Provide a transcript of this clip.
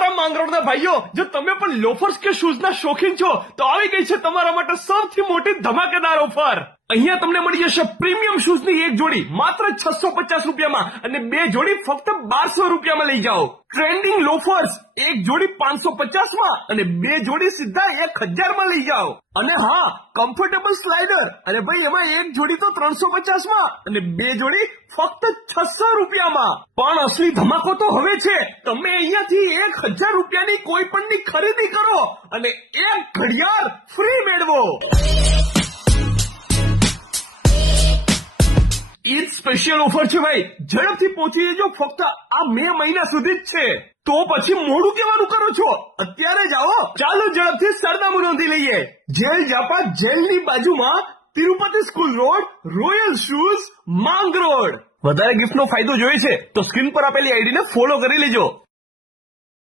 મારા માંગરોળના ભાઈઓ, જો તમે પણ લોફર્સ કે શૂઝના શોખીન છો તો આવી ગઈ છે તમારા માટે સૌથી મોટી ધમાકેદાર ઓફર. અહીંયા તમને મળી જશે પ્રીમિયમ શૂઝની એક જોડી માત્ર 650 રૂપિયામાં અને બે જોડી ફક્ત 1200 રૂપિયામાં લઈ જાઓ. ટ્રેન્ડિંગ લોફર્સ એક જોડી 550 માં અને બે જોડી સીધા 1000 માં લઈ જાઓ. અને હા, કમ્ફર્ટેબલ સ્લાઇડર, અને ભાઈ એમાં એક જોડી તો 350 માં અને બે જોડી ફક્ત 600 રૂપિયામાં. પણ અસલી ધમાકો તો હવે છે. તમે અહીંયાથી 1000 રૂપિયાની કોઈ પણની ખરીદી કરો અને એક ઘડિયાળ ફ્રી મેળવો. ઈદ સ્પેશિયલ ઓફર છે ભાઈ, ઝડપથી પહોંચી જજો. ફક્ત આ મે મહિના સુધી જ છે. તો પછી મોડું કેવાનું કરો છો? અત્યારે જ આવો. ચાલો ઝડપથી સરનામું નોંધી લઈએ. જેલ જાપા જેલની બાજુમાં Tirupati school road, royal shoes, Mangrol. વધારે ગિફ્ટનો ફાયદો જોઈએ છે તો સ્ક્રીન પર આપેલી આઈડીને ફોલો કરી લેજો.